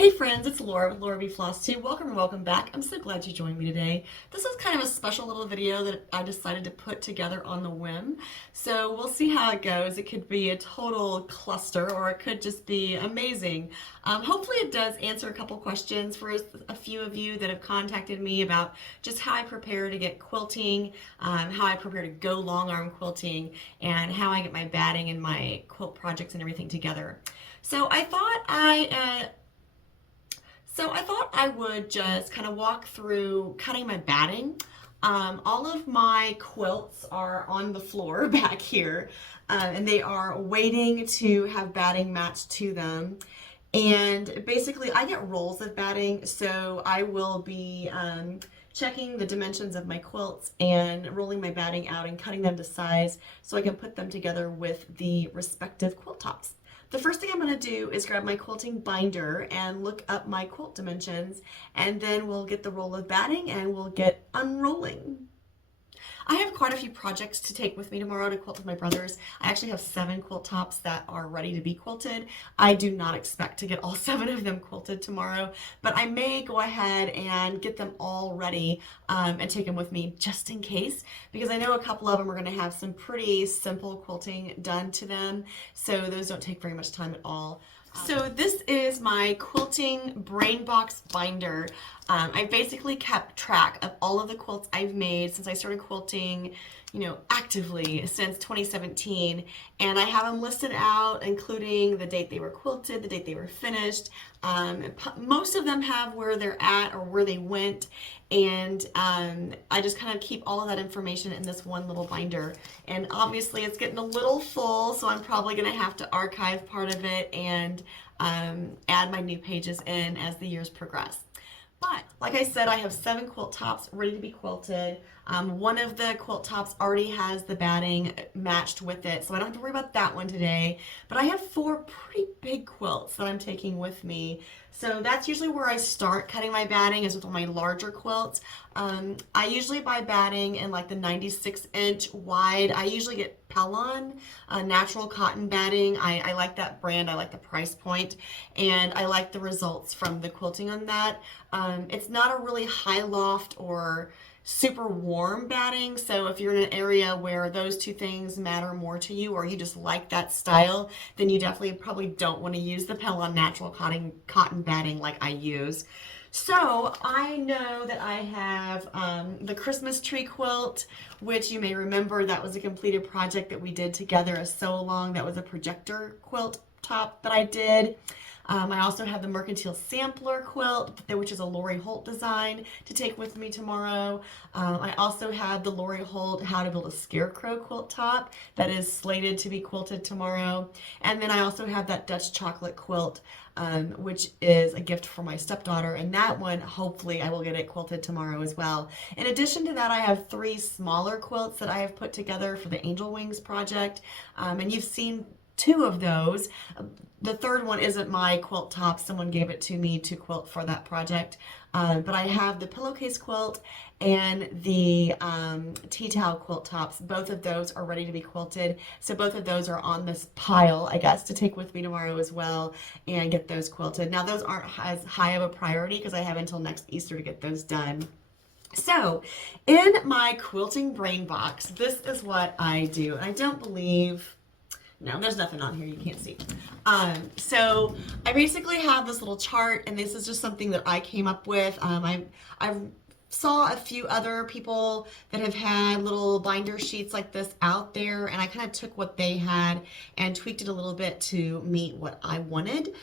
Hey friends, it's Laura with Laura B. Floss 2. Welcome and welcome back. I'm so glad you joined me today. This is kind of a special little video that I decided to put together on the whim. So we'll see how it goes. It could be a total cluster or it could just be amazing. Hopefully it does answer a couple questions for a few of you that have contacted me about just how I prepare to get quilting, how I prepare to go long arm quilting, and how I get my batting and my quilt projects and everything together. So I thought I would just kind of walk through cutting my batting. All of my quilts are on the floor back here, and they are waiting to have batting matched to them. And basically, I get rolls of batting, so I will be checking the dimensions of my quilts and rolling my batting out and cutting them to size so I can put them together with the respective quilt tops. The first thing I'm going to do is grab my quilting binder and look up my quilt dimensions, and then we'll get the roll of batting and we'll get unrolling. I have quite a few projects to take with me tomorrow to quilt with my brothers. I actually have 7 quilt tops that are ready to be quilted. I do not expect to get all 7 of them quilted tomorrow, but I may go ahead and get them all ready and take them with me just in case, because I know a couple of them are going to have some pretty simple quilting done to them, so those don't take very much time at all. So this is my quilting brain box binder. I basically kept track of all of the quilts I've made since I started quilting, actively since 2017, and I have them listed out, including the date they were quilted, the date they were finished. Most of them have where they're at or where they went, and I just kind of keep all of that information in this one little binder. And obviously it's getting a little full, so I'm probably going to have to archive part of it and add my new pages in as the years progress. But like I said, I have 7 quilt tops ready to be quilted. One of the quilt tops already has the batting matched with it, so I don't have to worry about that one today. But I have 4 pretty big quilts that I'm taking with me. So that's usually where I start cutting my batting, is with my larger quilts. I usually buy batting in like the 96-inch wide. I usually get Pellon, natural cotton batting. I like that brand. I like the price point, and I like the results from the quilting on that. It's not a really high loft or super warm batting, so if you're in an area where those two things matter more to you, or you just like that style, then you definitely probably don't want to use the Pellon natural cotton batting like I use. So I know that I have the Christmas tree quilt, which you may remember that was a completed project that we did together a sew along. That was a projector quilt top that I did. I also have the Mercantile Sampler quilt, which is a Lori Holt design, to take with me tomorrow. I also have the Lori Holt How to Build a Scarecrow quilt top that is slated to be quilted tomorrow. And then I also have that Dutch chocolate quilt, which is a gift for my stepdaughter, and that one, hopefully, I will get it quilted tomorrow as well. In addition to that, I have 3 smaller quilts that I have put together for the Angel Wings project, and you've seen 2 of those. The third one isn't my quilt top. Someone gave it to me to quilt for that project. But I have the pillowcase quilt and the tea towel quilt tops. Both of those are ready to be quilted. So both of those are on this pile, I guess, to take with me tomorrow as well and get those quilted. Now those aren't as high of a priority because I have until next Easter to get those done. So in my quilting brain box, this is what I do. And I don't believe... No, there's nothing on here you can't see. So I basically have this little chart, and this is just something that I came up with. I saw a few other people that have had little binder sheets like this out there, and I kind of took what they had and tweaked it a little bit to meet what I wanted.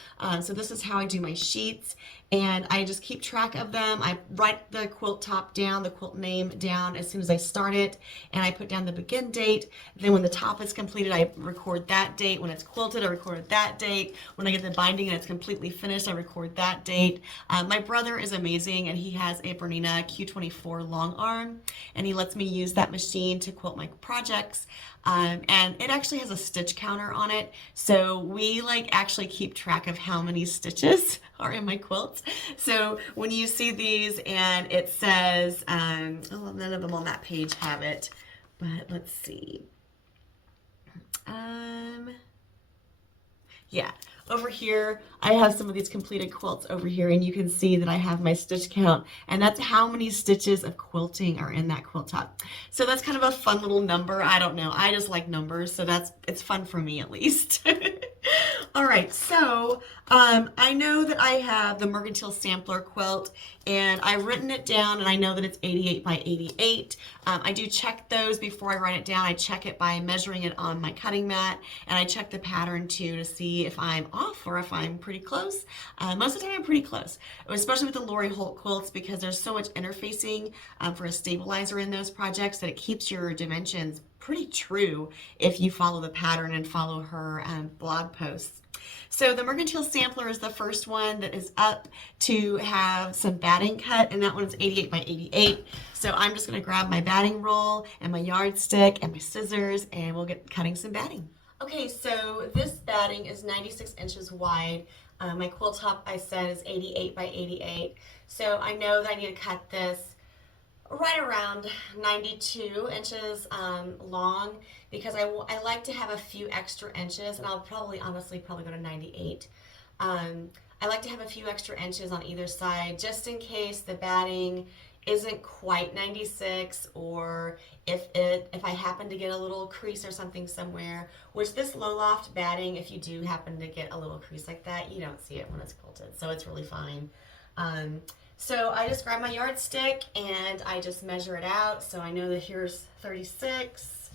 So this is how I do my sheets, and I just keep track of them. I write the quilt top down, the quilt name down as soon as I start it, and I put down the begin date. Then when the top is completed, I record that date. When it's quilted, I record that date. When I get the binding and it's completely finished, I record that date. My brother is amazing, and he has a Bernina Q24 long arm, and he lets me use that machine to quilt my projects. And it actually has a stitch counter on it, so we actually keep track of how many stitches are in my quilts. So when you see these and it says, oh, none of them on that page have it, but let's see. Yeah, Over here, I have some of these completed quilts over here, and you can see that I have my stitch count, and that's how many stitches of quilting are in that quilt top. So that's kind of a fun little number. I don't know. I just like numbers, so it's fun for me at least. All right, so I know that I have the Mercantile Sampler quilt, and I've written it down, and I know that it's 88 by 88. I do check those before I write it down. I check it by measuring it on my cutting mat, and I check the pattern too to see if I'm off or if I'm pretty close. Most of the time I'm pretty close, especially with the Lori Holt quilts, because there's so much interfacing for a stabilizer in those projects that it keeps your dimensions pretty true if you follow the pattern and follow her blog posts. So the Mercantile Sampler is the first one that is up to have some batting cut, and that one's 88 by 88. So I'm just going to grab my batting roll and my yardstick and my scissors, and we'll get cutting some batting. Okay, so this batting is 96 inches wide. My quilt top, I said, is 88 by 88. So I know that I need to cut this right around 92 inches long, because I like to have a few extra inches, and I'll honestly probably go to 98. I like to have a few extra inches on either side just in case the batting isn't quite 96, or if I happen to get a little crease or something somewhere, which this low loft batting, if you do happen to get a little crease like that, you don't see it when it's quilted, so it's really fine. So I just grab my yardstick and I just measure it out. So I know that here's 36,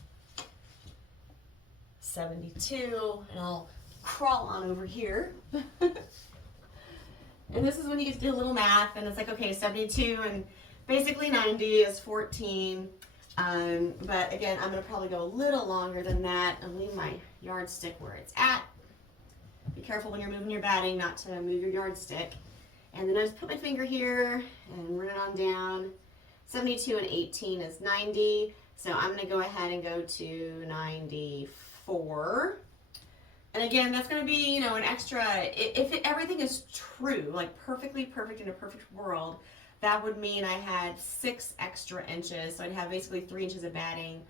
72, and I'll crawl on over here. And this is when you get to do a little math, and it's like, okay, 72 and basically 90 is 14. But again, I'm gonna probably go a little longer than that and leave my yardstick where it's at. Be careful when you're moving your batting not to move your yardstick. And then I just put my finger here and run it on down. 72 and 18 is 90. So I'm gonna go ahead and go to 94. And again, that's gonna be, an extra, if everything is true, like perfectly perfect in a perfect world, that would mean I had 6 extra inches. So I'd have basically 3 inches of batting,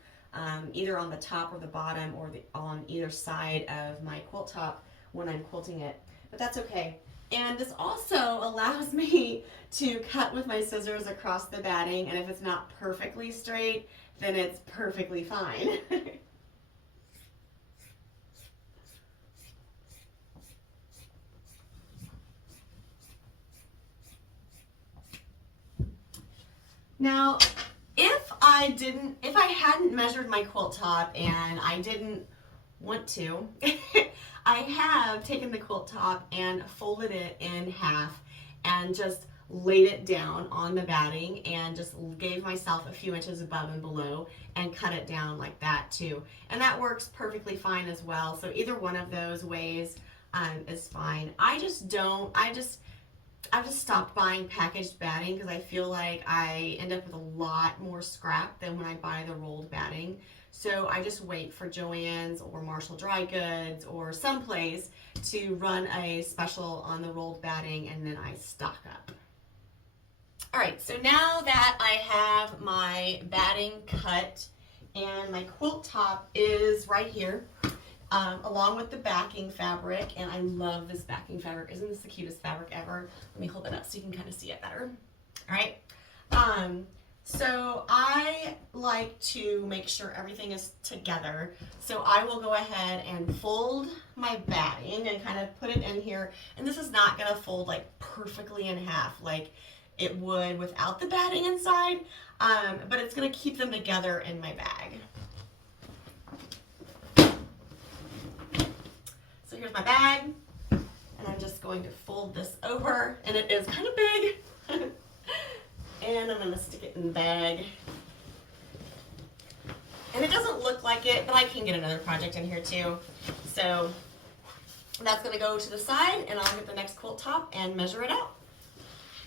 either on the top or the bottom, or on either side of my quilt top when I'm quilting it. But that's okay. And this also allows me to cut with my scissors across the batting, and if it's not perfectly straight, then it's perfectly fine. Now, if I hadn't measured my quilt top and I didn't want to, I have taken the quilt top and folded it in half and just laid it down on the batting and just gave myself a few inches above and below and cut it down like that too. And that works perfectly fine as well. So either one of those ways is fine. I've just stopped buying packaged batting because I feel like I end up with a lot more scrap than when I buy the rolled batting. So I just wait for Joann's or Marshall Dry Goods or someplace to run a special on the rolled batting, and then I stock up. All right, so now that I have my batting cut and my quilt top is right here, along with the backing fabric, and I love this backing fabric. Isn't this the cutest fabric ever? Let me hold it up so you can kind of see it better. All right. So I like to make sure everything is together. So I will go ahead and fold my batting and kind of put it in here. And this is not going to fold like perfectly in half like it would without the batting inside, but it's going to keep them together in my bag. So here's my bag, and I'm just going to fold this over, and it is kind of big. And I'm going to stick it in the bag. And it doesn't look like it, but I can get another project in here too. So that's going to go to the side, and I'll get the next quilt top and measure it out.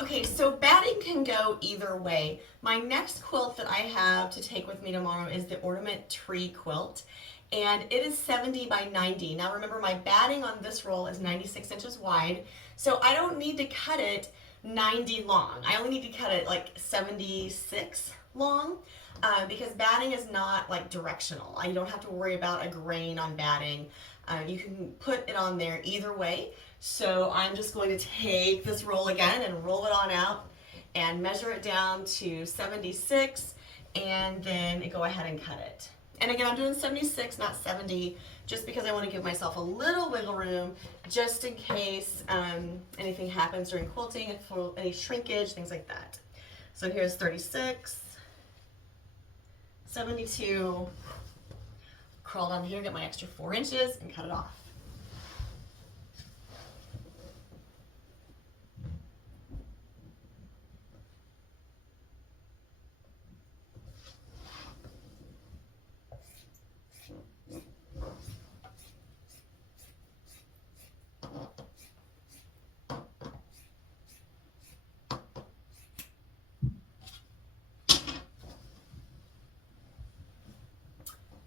Okay, so batting can go either way. My next quilt that I have to take with me tomorrow is the Ornament Tree Quilt, and it is 70 by 90. Now remember, my batting on this roll is 96 inches wide, so I don't need to cut it 90 long. I only need to cut it like 76 long, because batting is not like directional. I don't have to worry about a grain on batting. You can put it on there either way. So I'm just going to take this roll again and roll it on out and measure it down to 76 and then go ahead and cut it. And again, I'm doing 76, not 70, just because I want to give myself a little wiggle room just in case anything happens during quilting, for any shrinkage, things like that. So here's 36, 72, crawl down here, get my extra 4 inches and cut it off.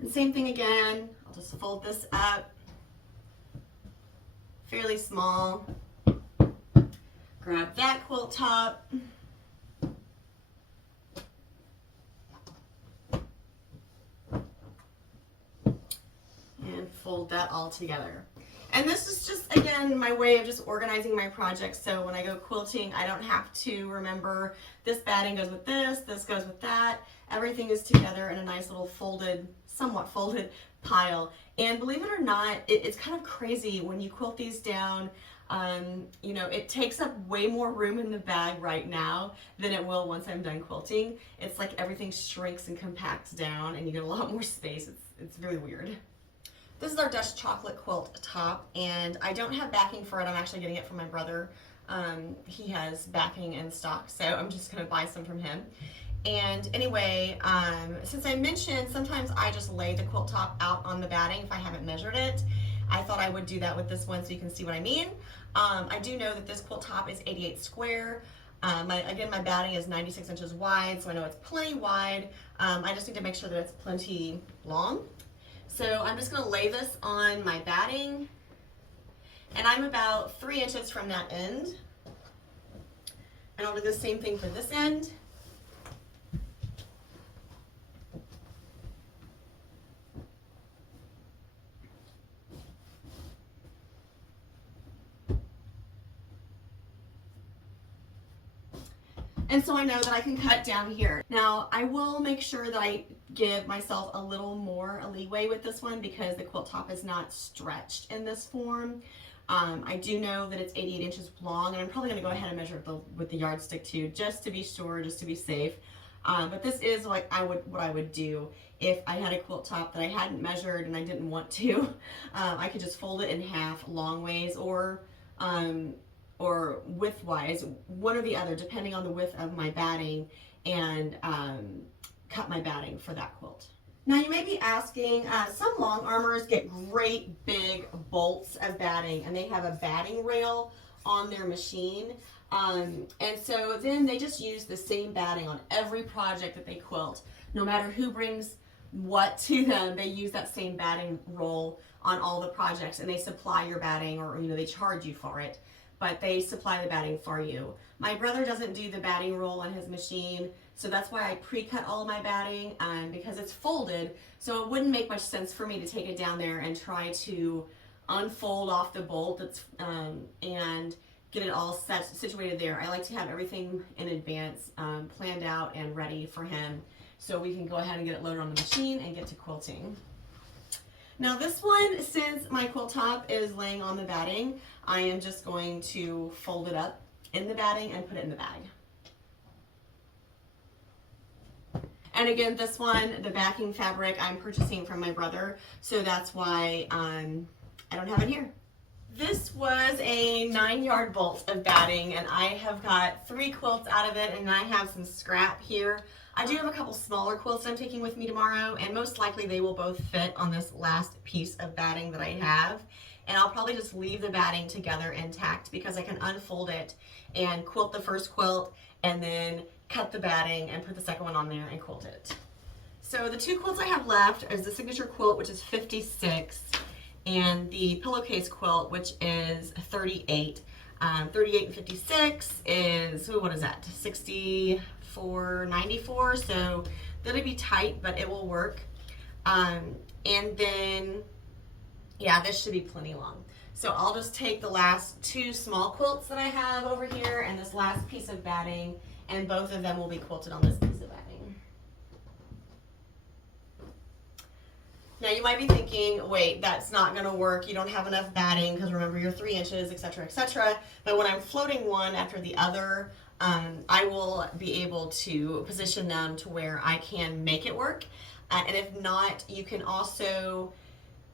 And same thing again, I'll just fold this up, fairly small, grab that quilt top, and fold that all together. And this is just, again, my way of just organizing my projects, so when I go quilting, I don't have to remember this batting goes with this goes with that. Everything is together in a nice little folded, somewhat folded pile. And believe it or not, it's kind of crazy when you quilt these down. You know, it takes up way more room in the bag right now than it will once I'm done quilting. It's like everything shrinks and compacts down and you get a lot more space. It's very weird. This is our Dutch chocolate quilt top, and I don't have backing for it. I'm actually getting it from my brother. He has backing in stock, so I'm just gonna buy some from him. And anyway, since I mentioned sometimes I just lay the quilt top out on the batting if I haven't measured it, I thought I would do that with this one so you can see what I mean. I do know that this quilt top is 88 square. Again, my batting is 96 inches wide, so I know it's plenty wide. I just need to make sure that it's plenty long. So I'm just gonna lay this on my batting, and I'm about 3 inches from that end. And I'll do the same thing for this end. And so I know that I can cut down here. Now, I will make sure that I give myself a little more leeway with this one because the quilt top is not stretched in this form. I do know that it's 88 inches long, and I'm probably gonna go ahead and measure it with the yardstick too, just to be sure, just to be safe. But this is like what I would do if I had a quilt top that I hadn't measured and I didn't want to. I could just fold it in half long ways or widthwise, one or the other, depending on the width of my batting, and cut my batting for that quilt. Now you may be asking, some long armors get great big bolts of batting, and they have a batting rail on their machine. And so then they just use the same batting on every project that they quilt. No matter who brings what to them, they use that same batting roll on all the projects, and they supply your batting, or they charge you for it, but they supply the batting for you. My brother doesn't do the batting roll on his machine, so that's why I pre-cut all of my batting, because it's folded, so it wouldn't make much sense for me to take it down there and try to unfold off the bolt and get it all situated there. I like to have everything in advance, planned out and ready for him, so we can go ahead and get it loaded on the machine and get to quilting. Now this one, since my quilt top is laying on the batting, I am just going to fold it up in the batting and put it in the bag. And again, this one, the backing fabric, I'm purchasing from my brother, so that's why I don't have it here. This was a 9-yard bolt of batting, and I have got 3 quilts out of it, and I have some scrap here. I do have a couple smaller quilts I'm taking with me tomorrow, and most likely they will both fit on this last piece of batting that I have. And I'll probably just leave the batting together intact because I can unfold it and quilt the first quilt and then cut the batting and put the second one on there and quilt it. So the 2 quilts I have left is the signature quilt, which is 56, and the pillowcase quilt, which is 38. 38 and 56 is, what is that, 64.94, so that'll be tight, but it will work. And then Yeah, this should be plenty long. So I'll just take the last two small quilts that I have over here and this last piece of batting, and both of them will be quilted on this piece of batting. Now you might be thinking, wait, that's not gonna work. You don't have enough batting because remember you're 3 inches, etc., etc. But when I'm floating one after the other, I will be able to position them to where I can make it work. And if not, you can also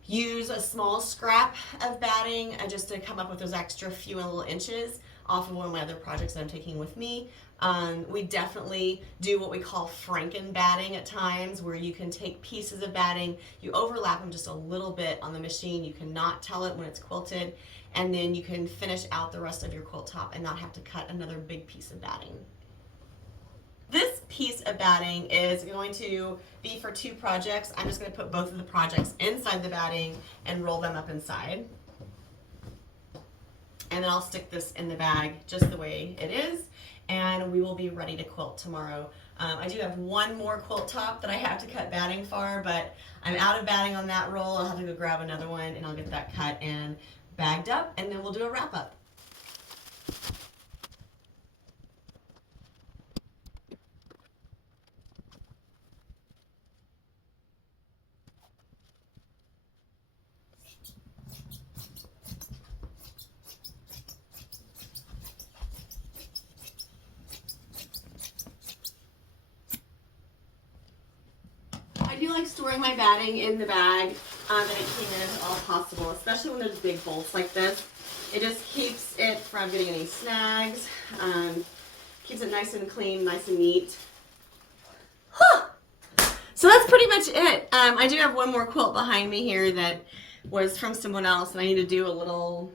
use a small scrap of batting just to come up with those extra few little inches off of one of my other projects that I'm taking with me. We definitely do what we call Franken batting at times, where you can take pieces of batting, you overlap them just a little bit on the machine, you cannot tell it when it's quilted, and then you can finish out the rest of your quilt top and not have to cut another big piece of batting. This piece of batting is going to be for 2 projects. I'm just going to put both of the projects inside the batting and roll them up inside. And then I'll stick this in the bag just the way it is, and we will be ready to quilt tomorrow. I do have one more quilt top that I have to cut batting for, but I'm out of batting on that roll. I'll have to go grab another one and I'll get that cut and bagged up, and then we'll do a wrap up. I do like storing my batting in the bag that it came in if all possible, especially when there's big bolts like this. It just keeps it from getting any snags, keeps it nice and clean, nice and neat. Huh. So that's pretty much it. I do have one more quilt behind me here that was from someone else, and I need to do a little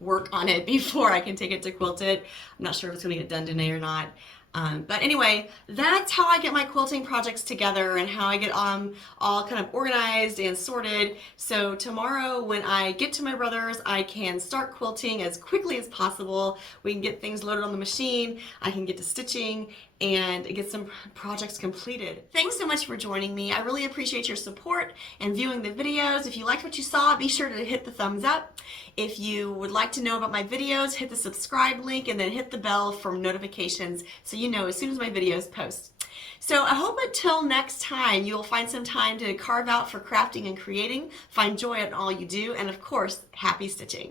work on it before I can take it to quilt it. I'm not sure if it's going to get done today or not. But anyway, that's how I get my quilting projects together and how I get all kind of organized and sorted. So tomorrow when I get to my brother's, I can start quilting as quickly as possible. We can get things loaded on the machine. I can get to stitching and get some projects completed. Thanks so much for joining me. I really appreciate your support and viewing the videos. If you liked what you saw, be sure to hit the thumbs up. If you would like to know about my videos, hit the subscribe link and then hit the bell for notifications so you know as soon as my videos post. So I hope until next time you'll find some time to carve out for crafting and creating, find joy in all you do, and of course, happy stitching.